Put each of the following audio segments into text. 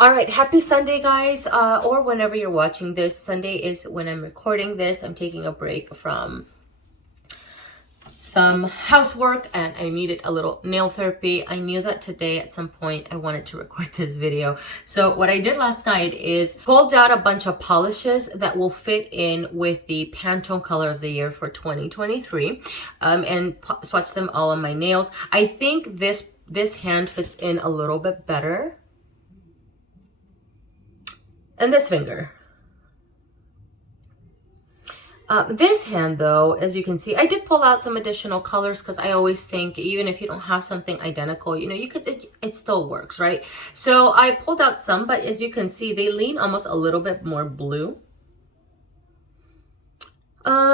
All right, happy Sunday, guys, or whenever you're watching this. Sunday is when I'm recording this. I'm taking a break from some housework and I needed a little nail therapy. I knew that today at some point I wanted to record this video. So what I did last night is pulled out a bunch of polishes that will fit in with the Pantone color of the year for 2023 and swatched them all on my nails. I think this hand fits in a little bit better. And this finger. This hand, though, as you can see, I did pull out some additional colors because I always think even if you don't have something identical, you know, you could, it still works, right? So I pulled out some, but as you can see, they lean almost a little bit more blue.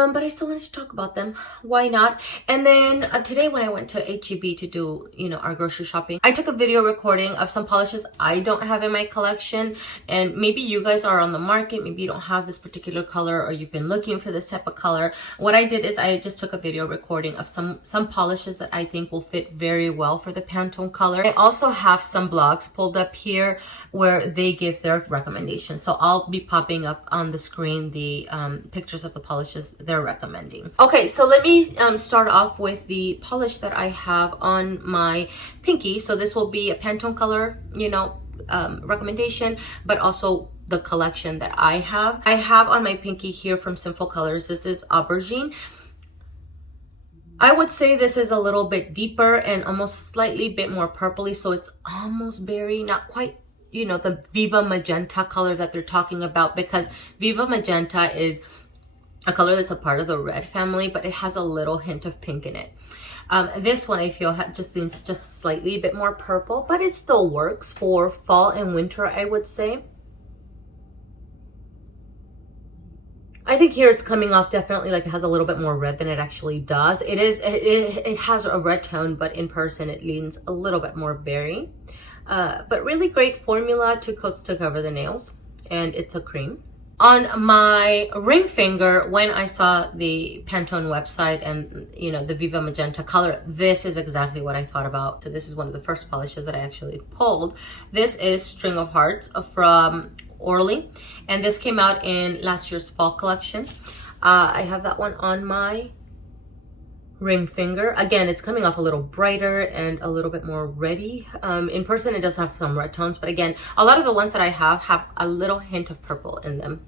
But I still wanted to talk about them. Why not? And then today when I went to HEB to do, you know, our grocery shopping, I took a video recording of some polishes I don't have in my collection. And maybe you guys are on the market. Maybe you don't have this particular color or you've been looking for this type of color. What I did is I just took a video recording of some polishes that I think will fit very well for the Pantone color. I also have some blogs pulled up here where they give their recommendations. So I'll be popping up on the screen the pictures of the polishes they're recommending. Okay, so let me start off with the polish that I have on my pinky. So this will be a Pantone color, you know, recommendation, but also the collection that I have. I have on my pinky here from Sinful Colors. This is Aubergine. I would say this is a little bit deeper and almost slightly bit more purpley. So it's almost berry, not quite, you know, the Viva Magenta color that they're talking about, because Viva Magenta is a color that's a part of the red family, but it has a little hint of pink in it. This one I feel just leans just slightly a bit more purple, but it still works for fall and winter, I would say. I think here it's coming off definitely like it has a little bit more red than it actually does. It has a red tone, but in person it leans a little bit more berry. But really great formula, 2 coats to cover the nails, and it's a cream. On my ring finger, when I saw the Pantone website and, you know, the Viva Magenta color, this is exactly what I thought about. So this is one of the first polishes that I actually pulled. This is String of Hearts from ORLY, and this came out in last year's fall collection. I have that one on my ring finger. Again, it's coming off a little brighter and a little bit more reddy. In person, it does have some red tones, but again, a lot of the ones that I have a little hint of purple in them.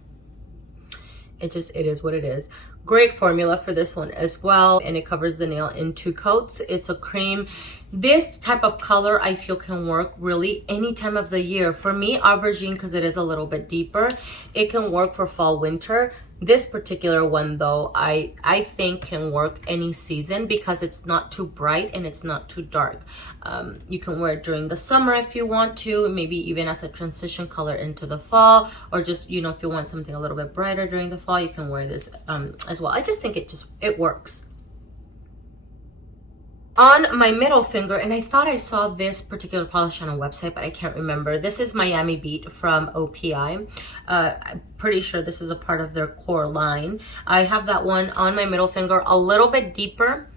It is what it is. Great formula for this one as well, and it covers the nail in 2 coats. It's a cream. This type of color I feel can work really any time of the year. For me, Aubergine, because it is a little bit deeper, it can work for fall, winter. This particular one, though, I think can work any season because it's not too bright and it's not too dark. You can wear it during the summer if you want to, maybe even as a transition color into the fall, or just, you know, if you want something a little bit brighter during the fall, you can wear this as well. I just think it works. On my middle finger, and I thought I saw this particular polish on a website, but I can't remember. This is Miami Beat from OPI. I'm pretty sure this is a part of their core line. I have that one on my middle finger, a little bit deeper,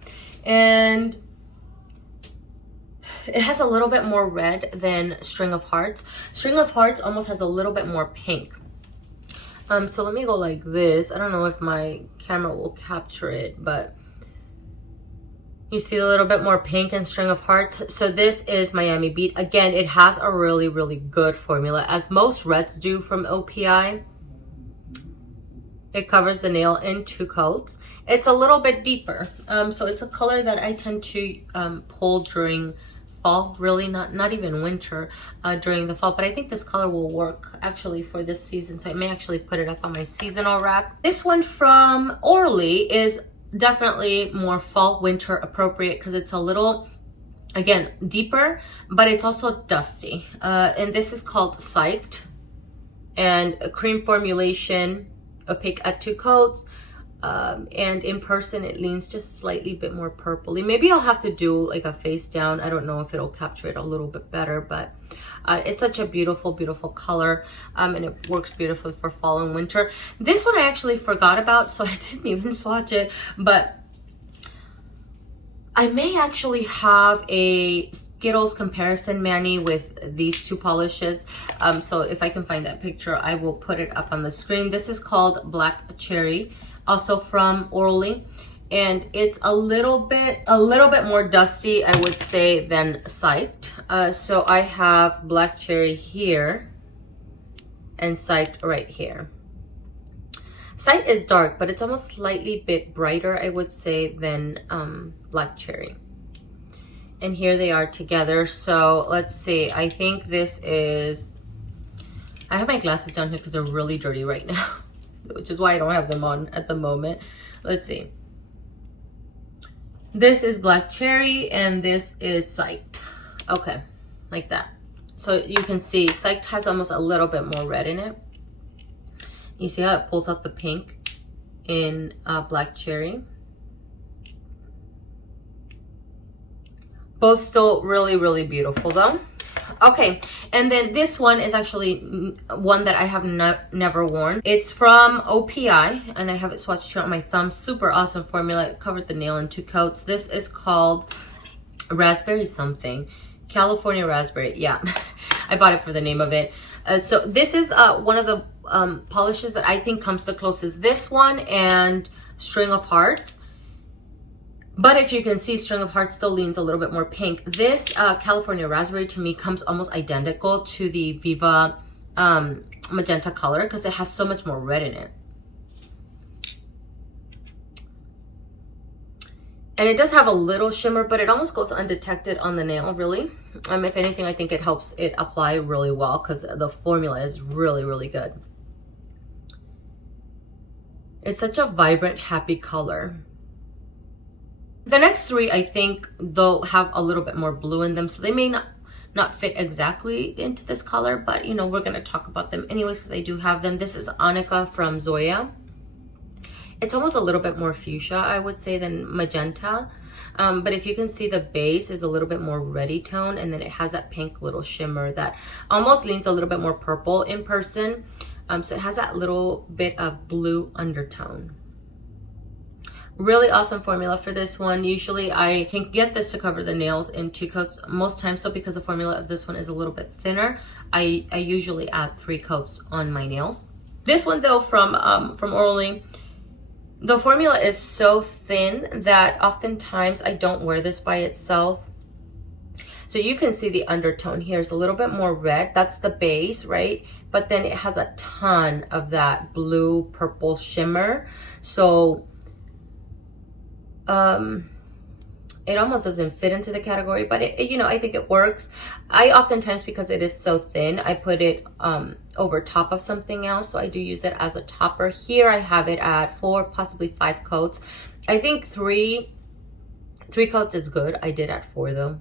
and it has a little bit more red than String of Hearts. String of Hearts almost has a little bit more pink. So let me go like this. I don't know if my camera will capture it, but you see a little bit more pink and String of Hearts. So this is Miami Beat. Again, it has a really, really good formula, as most reds do from OPI. It covers the nail in 2 coats. It's a little bit deeper. So it's a color that I tend to pull during fall, really not even winter, during the fall. But I think this color will work actually for this season. So I may actually put it up on my seasonal rack. This one from ORLY is definitely more fall winter appropriate because it's a little, again, deeper, but it's also dusty. And this is called Psyched, and a cream formulation, opaque at 2 coats, and in person it leans just slightly bit more purpley. Maybe I'll have to do like a face down. I don't know if it'll capture it a little bit better, but it's such a beautiful, beautiful color, and it works beautifully for fall and winter. This one I actually forgot about, so I didn't even swatch it, but I may actually have a Skittles comparison mani with these two polishes. So if I can find that picture, I will put it up on the screen. This is called Black Cherry, also from ORLY, and it's a little bit more dusty, I would say, than Psyched. So I have Black Cherry here and Psyched right here. Psyched is dark, but it's almost slightly bit brighter, I would say, than Black Cherry. And here they are together. So let's see, I think this is, I have my glasses down here because they're really dirty right now, which is why I don't have them on at the moment. Let's see. This is Black Cherry and this is Psyched. Okay, like that. So you can see Psyched has almost a little bit more red in it. You see how it pulls out the pink in Black Cherry. Both still really, really beautiful though. Okay, and then this one is actually one that I have never worn. It's from OPI, and I have it swatched here on my thumb. Super awesome formula. It covered the nail in 2 coats. This is called Raspberry something. California Raspberry. Yeah, I bought it for the name of it. So this is one of the polishes that I think comes the closest. This one and String of Hearts. But if you can see, String of Hearts still leans a little bit more pink. This California Raspberry to me comes almost identical to the Viva Magenta color because it has so much more red in it. And it does have a little shimmer, but it almost goes undetected on the nail, really. If anything, I think it helps it apply really well because the formula is really, really good. It's such a vibrant, happy color. The next 3, I think, though, have a little bit more blue in them, so they may not fit exactly into this color, but, you know, we're going to talk about them anyways because I do have them. This is Anaka from Zoya. It's almost a little bit more fuchsia, I would say, than magenta. But if you can see, the base is a little bit more reddy tone, and then it has that pink little shimmer that almost leans a little bit more purple in person. So it has that little bit of blue undertone. Really awesome formula for this one. Usually I can get this to cover the nails in 2 coats. Most times, so because the formula of this one is a little bit thinner, I usually add 3 coats on my nails. This one though, from ORLY, the formula is so thin that oftentimes I don't wear this by itself. So you can see the undertone here is a little bit more red. That's the base, right? But then it has a ton of that blue purple shimmer. So it almost doesn't fit into the category, but it, you know, I think it works. I oftentimes, because it is so thin, I put it over top of something else, so I do use it as a topper. Here I have it at 4, possibly 5 coats. I think 3 coats is good. I did at 4 though.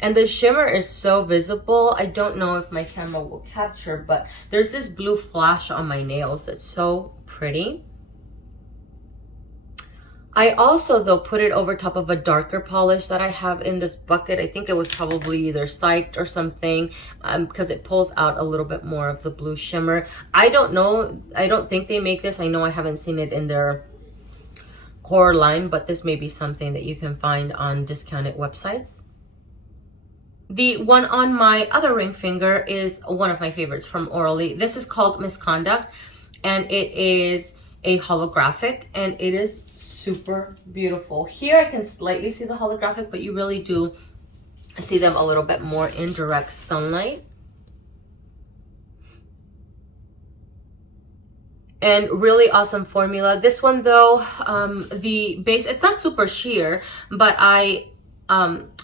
And the shimmer is so visible. I don't know if my camera will capture, but there's this blue flash on my nails that's so pretty. I also, though, put it over top of a darker polish that I have in this bucket. I think it was probably either Psyched or something, because it pulls out a little bit more of the blue shimmer. I don't know. I don't think they make this. I know I haven't seen it in their core line, but this may be something that you can find on discounted websites. The one on my other ring finger is one of my favorites from ORLY. This is called Misconduct, and it is a holographic, and it is super beautiful. Here I can slightly see the holographic, but you really do see them a little bit more in direct sunlight. And really awesome formula. This one though, the base, it's not super sheer, but I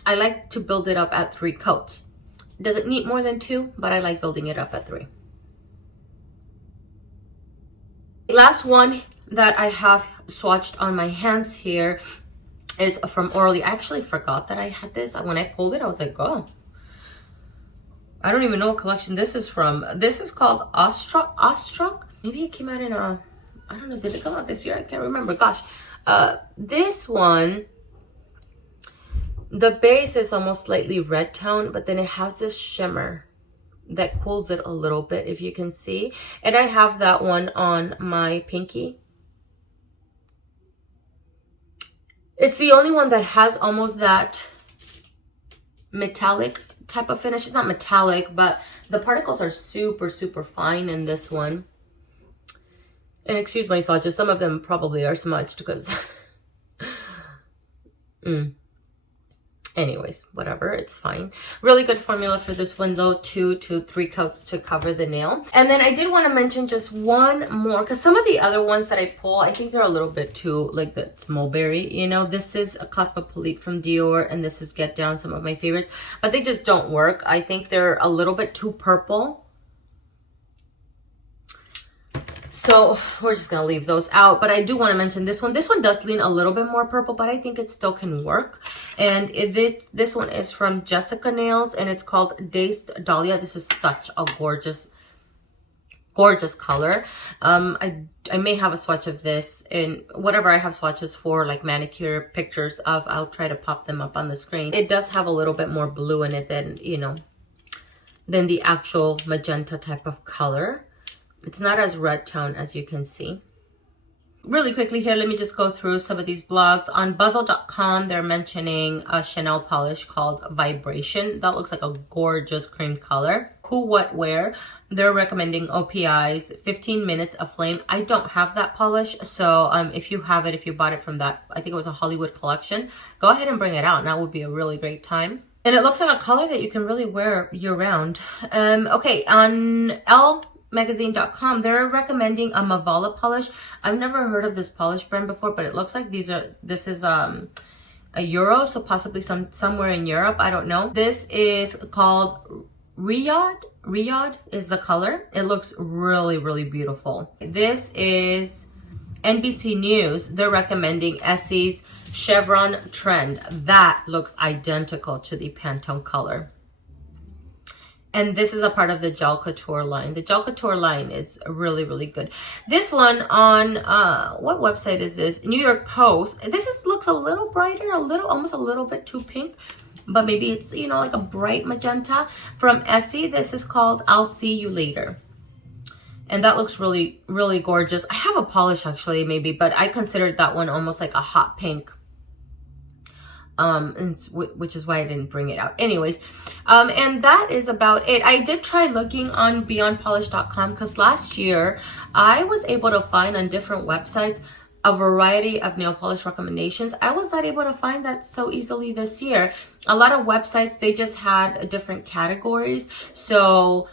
like to build it up at 3 coats. It doesn't need more than 2, but I like building it up at 3. Last one that I have swatched on my hands here is from ORLY. I actually forgot that I had this. When I pulled it, I was like, oh, I don't even know what collection this is from. This is called Awestruck. Maybe it came out in a, I don't know, did it come out this year? I can't remember. Gosh. This one, the base is almost slightly red tone, but then it has this shimmer that cools it a little bit, if you can see. And I have that one on my pinky. It's the only one that has almost that metallic type of finish. It's not metallic, but the particles are super, super fine in this one. And excuse my swatches, some of them probably are smudged because... Anyways, whatever, it's fine. Really good formula for this one though, 2 to 3 coats to cover the nail. And then I did want to mention just one more, because some of the other ones that I pull, I think they're a little bit too, like that's mulberry, you know. This is a Cosmopolite from Dior, and this is Get Down, some of my favorites, but they just don't work. I think they're a little bit too purple. So we're just gonna leave those out, but I do want to mention this one. This one does lean a little bit more purple, but I think it still can work. And this one is from Jessica Nails, and it's called Dazed Dahlia. This is such a gorgeous, gorgeous color. I may have a swatch of this, and whatever I have swatches for, like manicure pictures of, I'll try to pop them up on the screen. It does have a little bit more blue in it than, you know, than the actual magenta type of color. It's not as red tone as you can see. Really quickly here, let me just go through some of these blogs. On Buzzle.com, they're mentioning a Chanel polish called Vibration. That looks like a gorgeous cream color. Who What Wear, they're recommending OPI's 15 Minutes of Flame. I don't have that polish, so if you have it, if you bought it from that, I think it was a Hollywood collection, go ahead and bring it out. And that would be a really great time. And it looks like a color that you can really wear year-round. Okay, on magazine.com, they're recommending a Mavala polish. I've never heard of this polish brand before, but it looks like this is a euro, so possibly somewhere in Europe, I don't know. This is called Riyadh is the color. It looks really, really beautiful. This is NBC News. They're recommending ESSIE's Chevron Trend. That looks identical to the Pantone color. And this is a part of the Gel Couture line. The Gel Couture line is really, really good. This one on, what website is this? New York Post. This looks a little brighter, almost a little bit too pink. But maybe it's, you know, like a bright magenta. From ESSIE, this is called I'll See You Later. And that looks really, really gorgeous. I have a polish actually, maybe, but I considered that one almost like a hot pink. Which is why I didn't bring it out. Anyways, and that is about it. I did try looking on beyondpolish.com because last year I was able to find on different websites a variety of nail polish recommendations. I was not able to find that so easily this year. A lot of websites, they just had different categories. So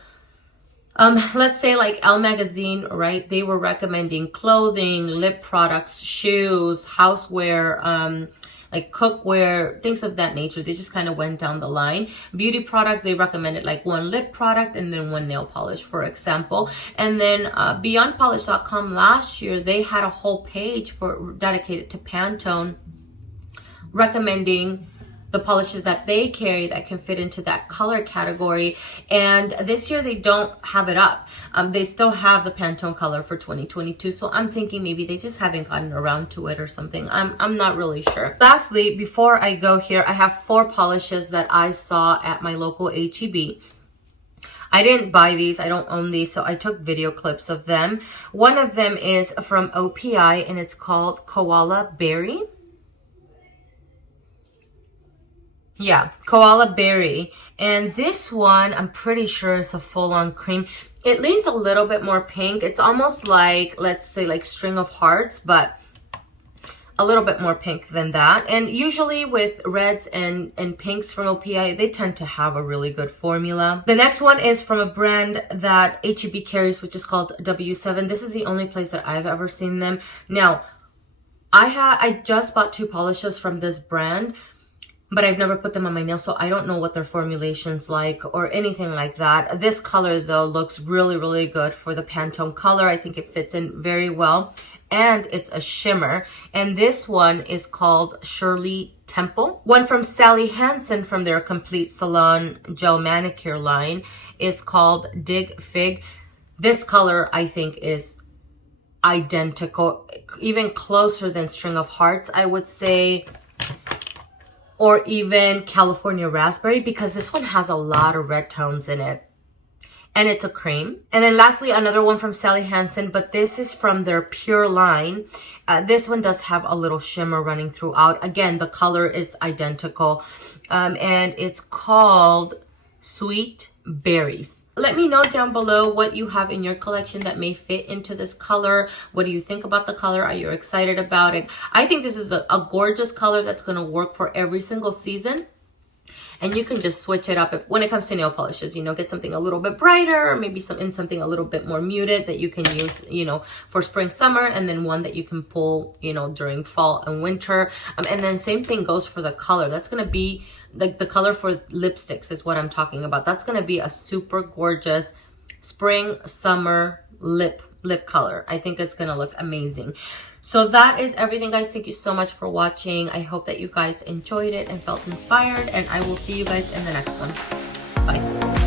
let's say like Elle Magazine, right? They were recommending clothing, lip products, shoes, houseware, like cookware, things of that nature. They just kind of went down the line. Beauty products, they recommended like one lip product and then one nail polish, for example. And then beyondpolish.com last year, they had a whole page dedicated to Pantone, recommending the polishes that they carry that can fit into that color category. And this year they don't have it up. They still have the Pantone color for 2022. So I'm thinking maybe they just haven't gotten around to it or something. I'm not really sure. Lastly, before I go here, I have 4 polishes that I saw at my local HEB. I didn't buy these. I don't own these. So I took video clips of them. One of them is from OPI and it's called Koala Berry. Yeah, Koala Berry. And this one, I'm pretty sure is a full-on cream. It leans a little bit more pink. It's almost like, let's say, like String of Hearts, but a little bit more pink than that. And usually with reds and pinks from OPI, they tend to have a really good formula. The next one is from a brand that HEB carries, which is called W7. This is the only place that I've ever seen them. Now, I just bought 2 polishes from this brand, but I've never put them on my nails, so I don't know what their formulation's like or anything like that. This color, though, looks really, really good for the Pantone color. I think it fits in very well, and it's a shimmer. And this one is called Shirley Temple. One from Sally Hansen from their Complete Salon Gel Manicure line is called Dig Fig. This color, I think, is identical, even closer than String of Hearts, I would say, or even California Raspberry, because this one has a lot of red tones in it. and it's a cream. And then lastly, another one from Sally Hansen, but this is from their Pure line. This one does have a little shimmer running throughout. Again, the color is identical, and it's called Sweet Berries. Let me know down below what you have in your collection that may fit into this color. What do you think about the color? Are you excited about it? I think this is a gorgeous color that's going to work for every single season. And you can just switch it up when it comes to nail polishes, you know, get something a little bit brighter, or maybe something a little bit more muted that you can use, you know, for spring, summer, and then one that you can pull, you know, during fall and winter. And then same thing goes for the color. That's going to be like the color for lipsticks is what I'm talking about. That's going to be a super gorgeous spring, summer lip color. I think it's going to look amazing. So that is everything, guys. Thank you so much for watching. I hope that you guys enjoyed it and felt inspired, and I will see you guys in the next one. Bye.